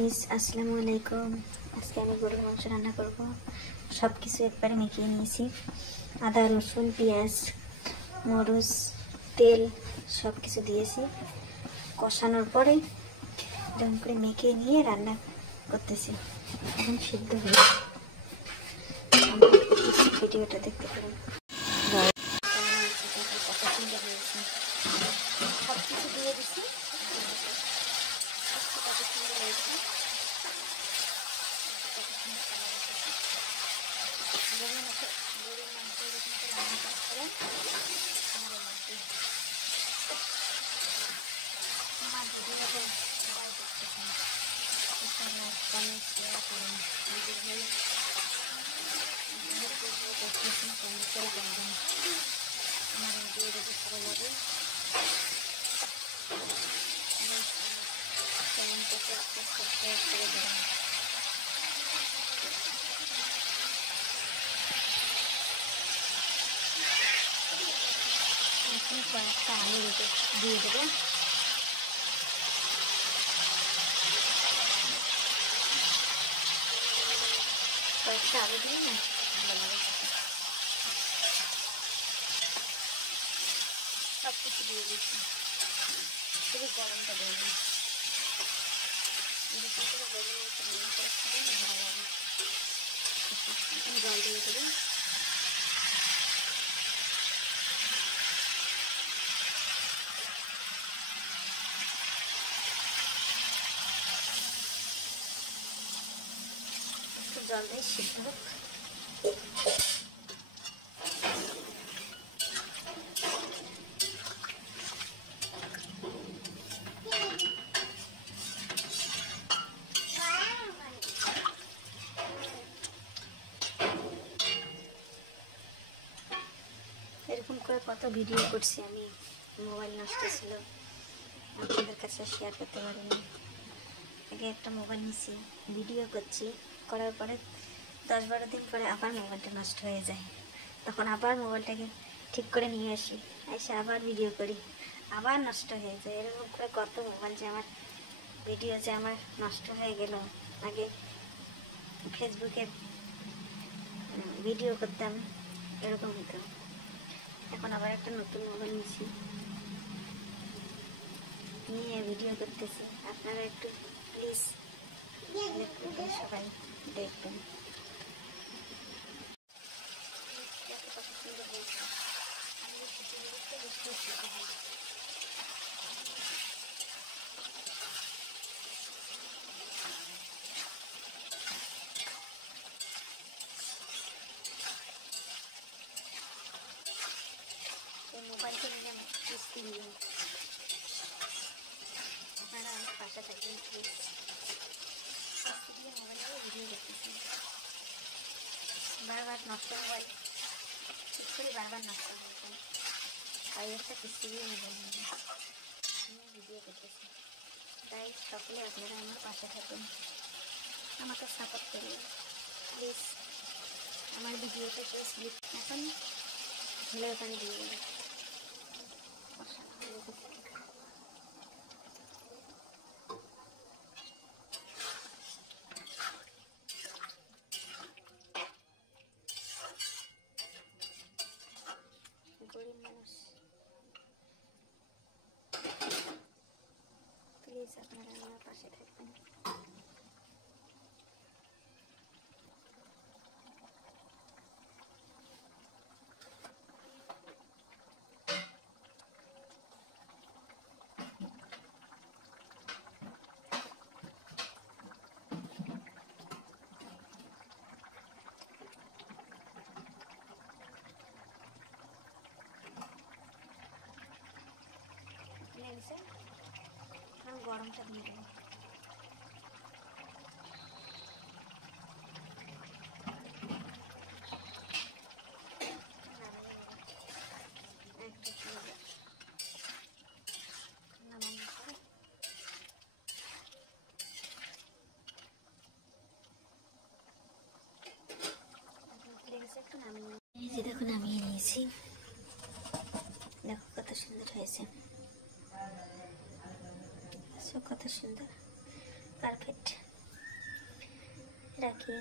Guys, আসসালামু আলাইকুম। আজকে আমি গরুর মাংস রান্না করব। সব কিছু একবারে মেখে নিয়েছি। আদা, রসুন, পেঁয়াজ, মরিচ, তেল সব কিছু দিয়েছি। কষানোর পরে এরকম করে মেখে নিয়ে রান্না করতেছি। এখন সিদ্ধ হয়ে ভিডিওটা দেখতে পারেন। সব কিছু দিয়ে দিচ্ছি। কয়েকটা আলু দিয়ে দেবো। কয়েকটা আলু দিয়ে না ভালো লাগে। সব কিছু দিয়ে দিচ্ছি। খুবই গরমটা দেবো, এরকম করে গরম মতো রান্না করে ভালো লাগে। জল দিয়ে দেবো। একটু জল দিয়ে সিদ্ধ হোক। এরকম করে কত ভিডিও করছি আমি, মোবাইল নষ্ট ছিল, আপনাদের কাছে শেয়ার করতে পারিনি। আগে একটা মোবাইল নিয়েছি, ভিডিও করছি, করার পরে 10-12 দিন পরে আবার মোবাইলটা নষ্ট হয়ে যায়। তখন আবার মোবাইলটাকে ঠিক করে নিয়ে আসি, এসে আবার ভিডিও করি, আবার নষ্ট হয়ে যায়। এরকম করে কত মোবাইল যে আমার ভিডিও যে আমার নষ্ট হয়ে গেল। আগে ফেসবুকে ভিডিও করতাম, এরকম হতো। এখন আবার একটা নতুন মোবাইল নিয়েছি, নিয়ে ভিডিও করতেছি। আপনারা একটু প্লিজ সবাই দেখবেন। মোবাইলটা নিলাম কিস্তি দিয়ে, আপনারা অনেক পাশে থাকবেন প্লিজ। কিস্তি দিয়ে মোবাইল দিয়ে ভিডিও দেখতেছি, বারবার নষ্ট মোবাইল ঠিক করে বারবার নষ্ট হয়ে যায়। তাই একটা কিস্তি দিয়ে মোবাইল নিয়ে ভিডিও করতেছি। তাই সকলে আপনারা আমার পাশে থাকবেন, আমাকে সাপোর্ট করবেন প্লিজ। আমার ভিডিওটা কেউ স্লিপ এখন ঝোলের পানি দিয়ে দেবে। গরিব মানুষ, প্লিজ আপনারা আমার পাশে থাকবেন। গরমটা দিয়ে দেবো। এই যে দেখুন নামিয়ে নিয়েছি, দেখো কত সুন্দর হয়েছে। কত সুন্দর, পারফেক্ট। রাখি।